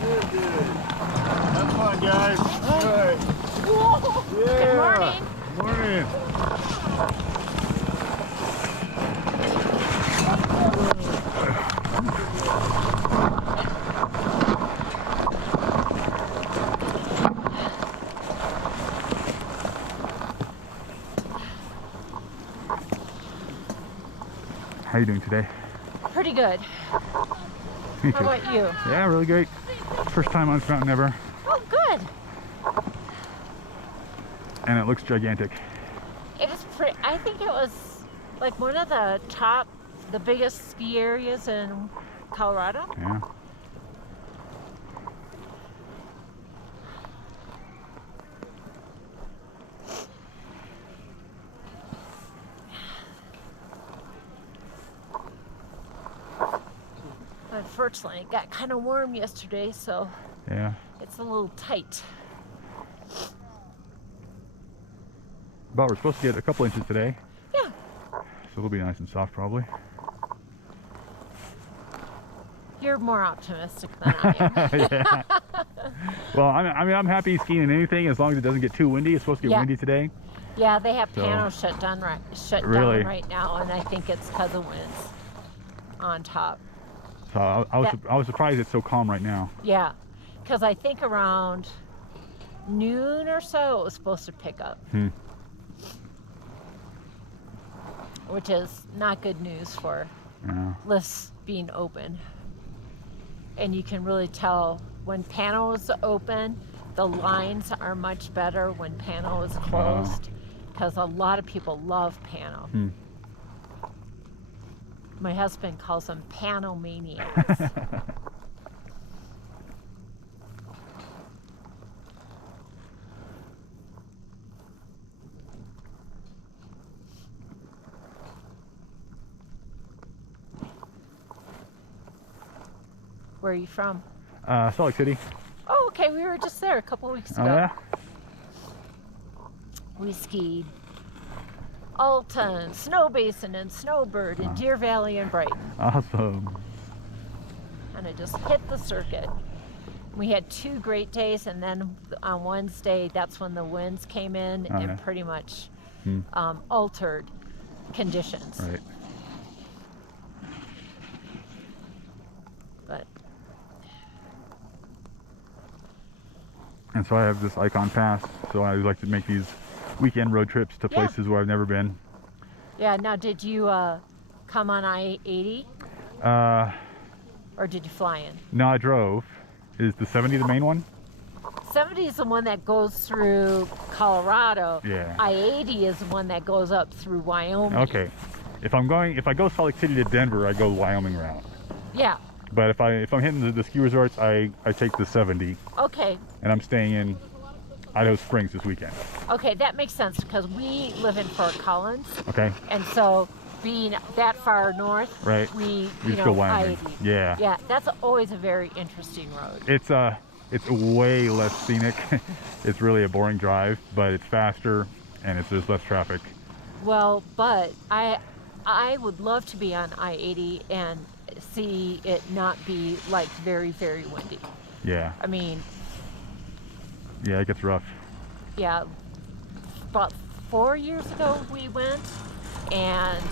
Good, good. Have fun, guys. Good. Whoa. Yeah. Good morning. Morning. How you doing today? Pretty good. Me How too. about you? Yeah, really great. First time on this mountain ever, Oh, good. and it looks gigantic. It is pretty. I think it was like one of the biggest ski areas in Colorado. Yeah. Unfortunately, it got kind of warm yesterday, so Yeah. it's a little tight. But we're supposed to get a couple inches today, Yeah. so it'll be nice and soft probably. You're more optimistic than I am. Yeah. Well, I'm happy skiing in anything as long as it doesn't get too windy. It's supposed to get Yeah. windy today. Yeah, they have So- Pano shut down Really? right now, and I think it's because of winds on top. So I was surprised it's so calm right now. Yeah, because I think around noon or so it was supposed to pick up, which is not good news for Yeah. lifts being open. And you can really tell when Pano is open, the lines are much better when Pano is closed, because a lot of people love Pano. My husband calls them Panomaniacs. Where are you from? Salt Lake City. Oh, okay. We were just there a couple weeks ago. Oh yeah. We skied Alton, Snow Basin, and Snowbird in Deer Valley and Brighton. Awesome. And I just hit the circuit. We had 2 great days, and then on Wednesday, that's when the winds came in Oh, and yeah. pretty much altered conditions. Right. But And so I have this Icon Pass, so I like to make these weekend road trips to Yeah. places where I've never been. yeah, now did you come on I-80 or did you fly in? No, I drove. Is the 70 the main one? 70 is the one that goes through Colorado. Yeah. I-80 is the one that goes up through Wyoming. Okay. If I go Salt Lake City to Denver, I go Wyoming route. Yeah. But if I'm hitting the ski resorts, I take the 70, Okay. and I'm staying in Idaho Springs this weekend. Okay, that makes sense because we live in Fort Collins, Okay. and so being that far north, Right. we just go Wyoming. I-80. Yeah. Yeah, that's always a very interesting road. It's way less scenic. It's really a boring drive, but it's faster and there's less traffic. Well, but I would love to be on I-80 and see it not be like very, very windy. Yeah. I mean, Yeah, it gets rough. yeah, about 4 years ago we went, and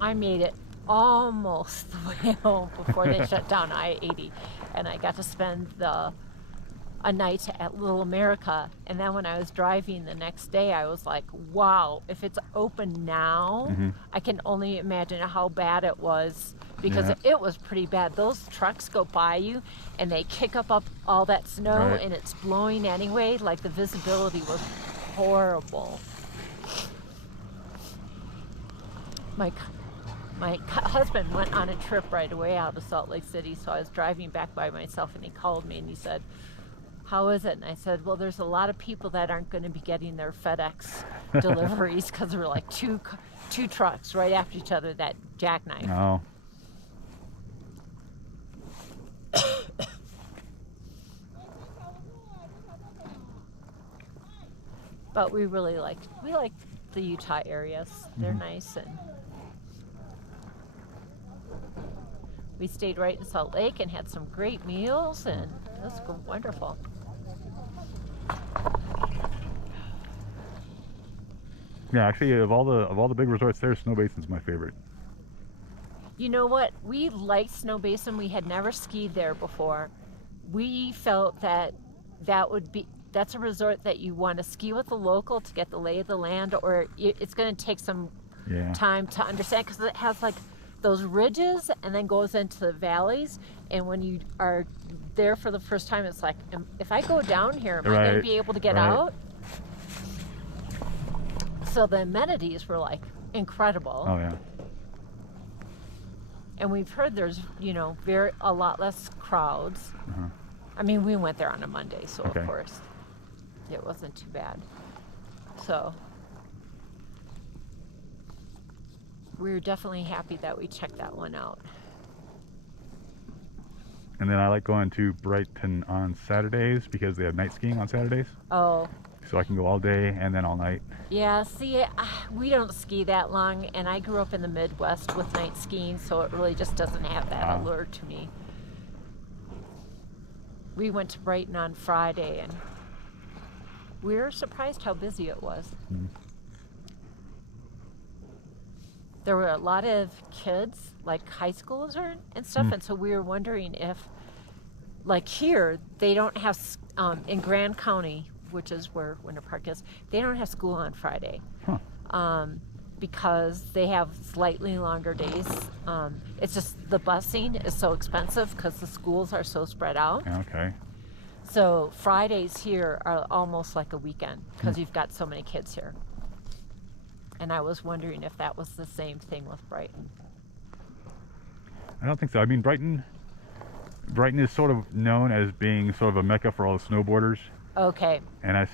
I made it almost the way home before they shut down I-80, and I got to spend a night at Little America. And then when I was driving the next day, I was like, wow, if it's open now, I can only imagine how bad it was, because Yeah. it was pretty bad. Those trucks go by you and they kick up all that snow, Right. and it's blowing anyway. Like, the visibility was horrible. My husband went on a trip right away out of Salt Lake City, so I was driving back by myself, and he called me and he said, how is it? And I said, well, there's a lot of people that aren't going to be getting their FedEx deliveries because there were like two trucks right after each other that jackknife. Oh. But we like the Utah areas. They're nice, and We stayed right in Salt Lake and had some great meals, and it was wonderful. Yeah, actually, of all the big resorts there, Snow Basin's my favorite. You know what? We liked Snow Basin. We had never skied there before. We felt that that's a resort that you want to ski with a local to get the lay of the land, or it's going to take some Yeah. time to understand, because it has like those ridges and then goes into the valleys. And when you are there for the first time, it's like, if I go down here, am I going to Right, be able to get right. out? So the amenities were like incredible. Oh yeah. And we've heard there's, a lot less crowds. Uh-huh. I mean, we went there on a Monday, so Okay. of course it wasn't too bad. So we were definitely happy that we checked that one out. And then I like going to Brighton on Saturdays because they have night skiing on Saturdays. Oh, So I can go all day and then all night. yeah, see, we don't ski that long, and I grew up in the Midwest with night skiing, so it really just doesn't have that Ah. allure to me. We went to Brighton on Friday, and we were surprised how busy it was. Mhm. There were a lot of kids, like high schoolers and stuff, Mm. and so we were wondering if, like here, they don't have, in Grand County, which is where Winter Park is, they don't have school on Friday. Huh. Because they have slightly longer days. It's just the busing is so expensive because the schools are so spread out. Yeah, okay. So Fridays here are almost like a weekend because you've got so many kids here. And I was wondering if that was the same thing with Brighton. I don't think so. I mean, Brighton is sort of known as being sort of a mecca for all the snowboarders. Okay. And I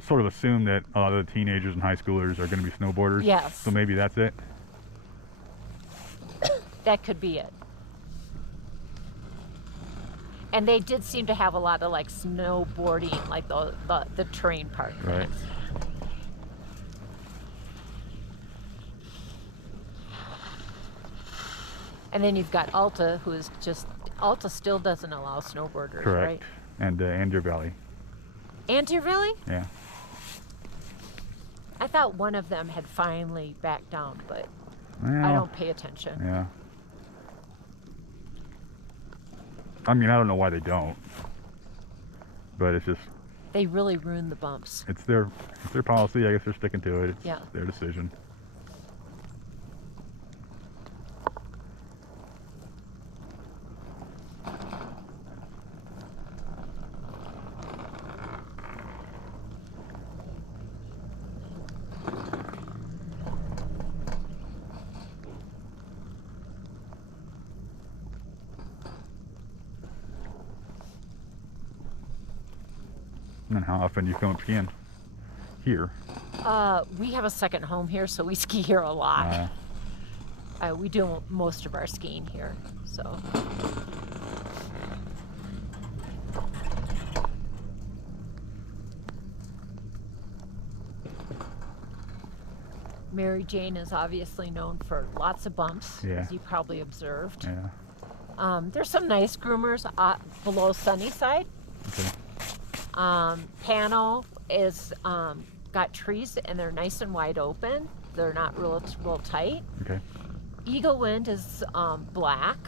sort of assume that a lot of the teenagers and high schoolers are going to be snowboarders. Yes. So maybe that's it. That could be it. And they did seem to have a lot of like snowboarding, like the terrain park Right. things. And then you've got Alta, who is just, Alta still doesn't allow snowboarders, Correct. right? And Andrew Valley. Antier Valley? Yeah. I thought one of them had finally backed down, but Well, I don't pay attention. Yeah. I mean, I don't know why they don't. But it's just, They really ruined the bumps. it's their policy. I guess they're sticking to it. It's Yeah. their decision. And how often do you come up skiing? Here. We have a second home here, so we ski here a lot. We do most of our skiing here, so. Mary Jane is obviously known for lots of bumps, Yeah. as you probably observed. Yeah. There's some nice groomers below Sunnyside. Okay. Pano is got trees and they're nice and wide open. They're not real tight. Okay. Eagle Wind is black,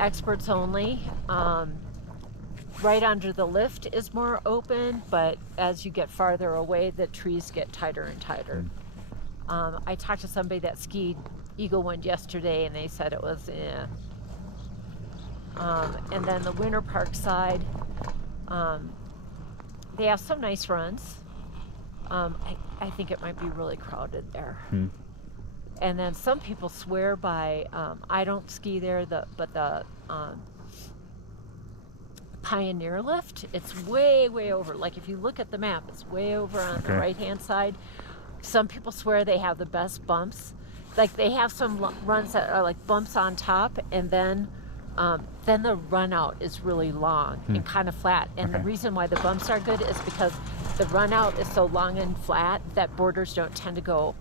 experts only. Right under the lift is more open, but as you get farther away, the trees get tighter and tighter. I talked to somebody that skied Eagle Wind yesterday, and they said it was and then the Winter Park side, they have some nice runs. I think it might be really crowded there. Hmm. And then some people swear by, I don't ski there, but the Pioneer Lift, it's way, way over. Like if you look at the map, it's way over on the Okay. right-hand side. Some people swear they have the best bumps. Like they have some runs that are like bumps on top, and then the run out is really long and kind of flat. And the Okay. reason why the bumps are good is because the run out is so long and flat that boarders don't tend to go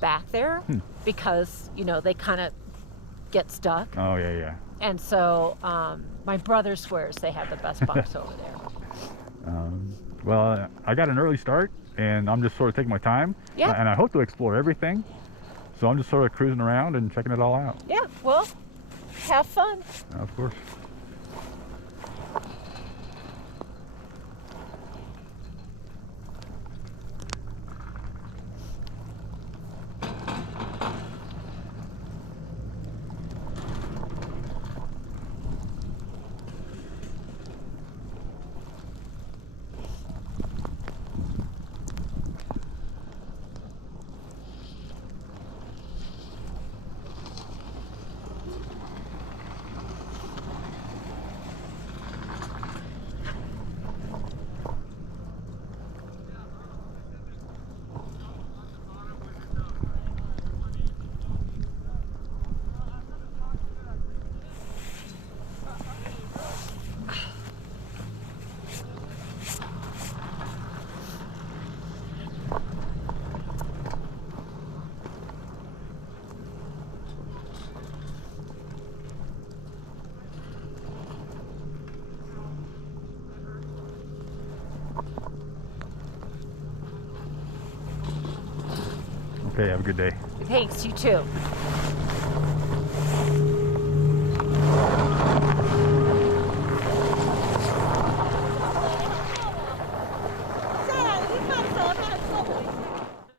back there because they kind of get stuck. Oh, yeah, yeah. And so my brother swears they have the best bumps over there. Well, I got an early start, and I'm just sort of taking my time. Yeah. And I hope to explore everything. So I'm just sort of cruising around and checking it all out. Yeah, well, have fun. Of course. Okay, have a good day. Thanks, you too.